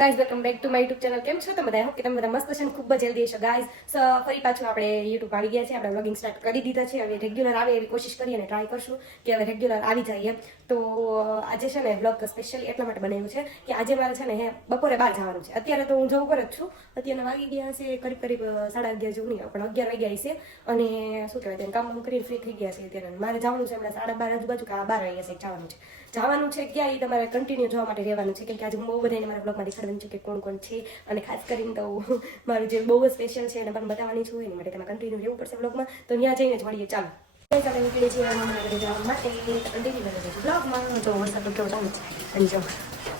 Guys welcome back to my YouTube channel. કેમ છો તમે બધા? હોપ કે તમે બધા મસ્ત છે ને ખૂબ જ જલ્દી હશો. ગાઈઝ ફરી પાછું આપણે યુટ્યુબ આવી ગયા છે. આપણે વ્લોગિંગ સ્ટાર્ટ કરી દીધા છે. હવે રેગ્યુલર આવે એવી કોશિશ કરીએ અને ટ્રાય કરશું કે હવે રેગ્યુલર આવી જાય એમ. તો આજે છે ને વ્લોગ સ્પેશિયલ એટલા માટે બનાવ્યું છે કે આજે મારે છે ને બપોરે બહાર જવાનું છે. અત્યારે તો હું જવું પર જ છું. અત્યારે વાગી ગયા છે કરીબ 11:30 જેવું નહીં પણ 11 વાગ્યા છે. અને શું કહેવાય તેને કામ કરીને ફ્રી થઈ ગયા છે અત્યારે. મારે જવાનું છે હમણાં 12:30 આજુબાજુ કે 12 વાગ્યા છે જવાનું છે ક્યાં એ તમારે કન્ટિન્યુ જોવા માટે રહેવાનું છે. કેમ કે આજે હું બહુ બધાને મારા બ્લોગમાં દેખાડવાનું છે કે કોણ કોણ છે. અને ખાસ કરીને તો મારું જે બહુ જ સ્પેશિયલ છે એને પણ બતાવવાની છું. એની માટે તમે કન્ટિન્યુ રહેવું પડશે બ્લોગમાં. તો ત્યાં જઈને જ મળીએ. ચાલો આપણે નીકળીએ છીએ જવા માટે કન્ટિન્યુ રહેજો બ્લોગમાં. તો વરસાદ તો કેવો ચાલુ છે અને જો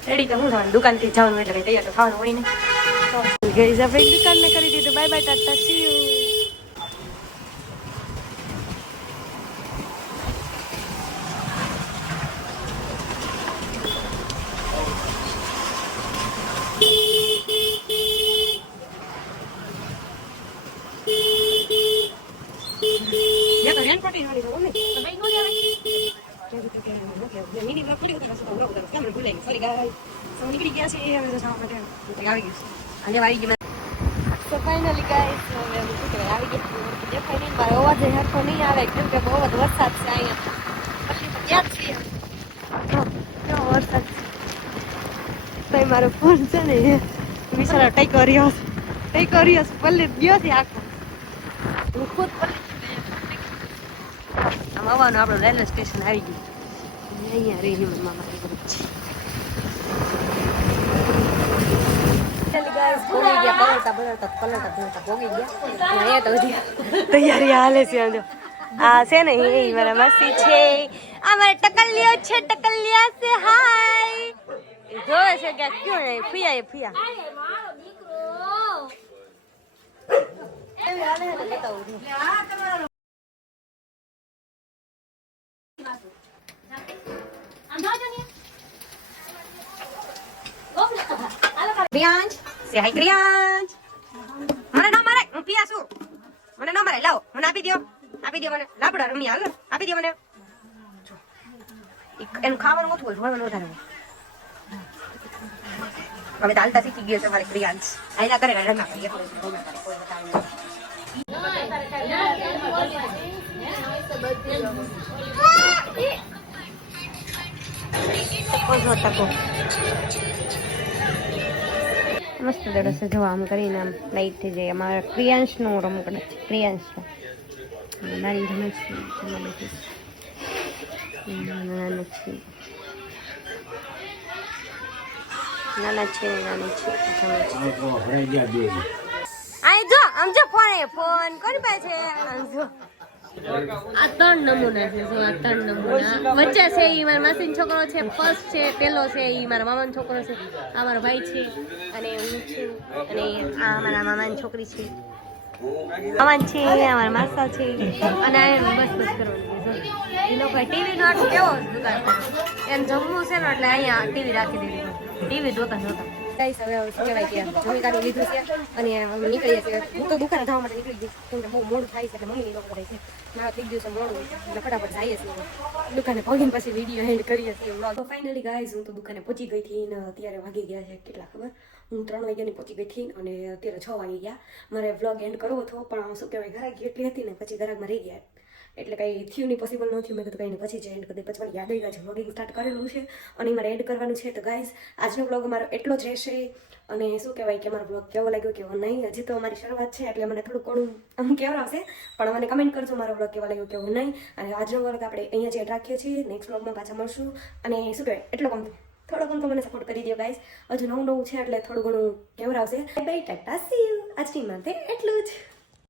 રેડી તો હું થવાનું દુકાનથી જવાનું એટલે તૈયાર તો થવાનું હોય ને. તો ગઈ આપણે દુકાનને કરી દીધું. Bye bye tata see you. Ya તો રેન પટી વાળી બરોબર ને તો ભાઈ નો લેવાય કે મીડી બ્લોક પડી તો રસ્તો ઉરો ઉરો કેમ ભૂલાઈ ગઈ. સોરી ગાઈસ સો નીકળી ગયા છે હવે તો સાવ માટે આવી ગયું. આજે આવી ગઈ. તો ફાઇનલી ગાઈસ હવે અમે શું કહેવાય આવી ગયા. જે ફાઇનલી મારો અવાજ હરખો નહીં આવે કેમ કે બહુ જ વરસાદ છે અહીંયા. પછી તો ક્યાં છીએ કેવો વરસાદ છે. તો મારો ફોન છે ને બિચારા ટેકો રહ્યો પલ્લી ગયો છે આખો. હું ખુદ પલ્લી આમ આવવાનું આપણું રેલવે સ્ટેશન આવી ગયું. અહીંયા રહી મામા મારી ગ્રુપ છે. તૈયારી હાલે છે. આ છે ને એ મારા માસી છે. આ મારા ટકલિયો છે. ટકલિયા છે હાય જોવે છે કે ક્યું નહીં ફિયા ફિયા ક્રિયાંશ સે હાય ક્રિયાંશ. મને ન મારે હું પિયા છું. મને ન મારે લાવો મને આપી દો મને લાપડા રમી હાલ આપી દો મને. એનું ખાવાનું ઓછું હોય જોવાનું વધારે હોય. હવે તો હાલતા શીખી ગયો છે મારે ક્રિયાંશ. આયલા કરે રમા કરીએ મસ્ત દડો છે જો આમ કરીને આમ લાઈટ થઈ જાય. અમારા ક્રિયાંશનું રમકડું છે. ક્રિયાંશ નાની જમે છે નાની છે. આઈ જો આમ જો ફોન કોની પાસે છે. આ 3 નમૂના છે. જો આ 3 નમૂના વચ્ચે છે ઈ મારા માસીનો છોકરો છે. ફર્સ્ટ છે પેલો છે ઈ મારા મામાનો છોકરો છે. આ મારો ભાઈ છે અને હું છું અને આ મારા મામાની છોકરી છે. મામાન છે અમારા માસા છે અને બસ કરવાનું એ લોકો ટીવી નો આટલું કેવો દુકાન એમ જમવું છે ને એટલે અહીંયા ટીવી રાખી દેવી. ટીવી જોતા ગાઈસ હવે શું કહેવાય કે જમી કાઢી લીધું છે અને અમે નીકળીએ છીએ. હું તો દુકાને જવા માટે નીકળી ગઈ કેમ કે બહુ મોડું થાય છે એટલે મમ્મી લોકો કરે છે મારા થઈ ગયું છે મોડું એટલે ફટાફટ જઈએ છીએ દુકાને પહોંચીને પછી વિડીયો એન્ડ કરીએ છીએ. તો ફાઇનલી ગાઈસ હું તો દુકાને પહોંચી ગઈ હતી ને અત્યારે વાગી ગયા છે કેટલા ખબર. હું 3 વાગ્યાની પહોંચી ગઈ હતી અને અત્યારે 6 વાગી ગયા. મારે વ્લોગ એન્ડ કરવો હતો પણ શું કહેવાય ઘરાકી એટલી હતી ને પછી ઘરાકમાં રહી ગયા એટલે કંઈ થયું નહીં પોસિબલ ન થયું. મેં કીધું કંઈ પછી જ એન્ડ કરી પછી મને યાદ આવી ગયા છે વ્લોગિંગ સ્ટાર્ટ કરેલું છે અને મારે એન્ડ કરવાનું છે. તો ગાઈઝ આજનો વ્લોગ મારો એટલો જ રહેશે અને શું કહેવાય કે મારો વ્લોગ કેવો લાગ્યો કેવો નહીં. હજી તો અમારી શરૂઆત છે એટલે મને થોડું ઘણું આમ કેવડાવશે પણ મને કમેન્ટ કરજો મારો વ્લોગ કેવો લાગ્યો કેવો નહીં. અને આજનો વ્લોગ આપણે અહીંયા જ રાખીએ છીએ. નેક્સ્ટ વ્લોગમાં પાછા મળશું અને શું કહેવાય એટલો ગમ થોડો ગમ તો મને સપોર્ટ કરી દો ગાઈઝ. હજુ નવું છે એટલે થોડું ઘણું કેવડાવશે. Bye tata see you. આજની માટે એટલું જ.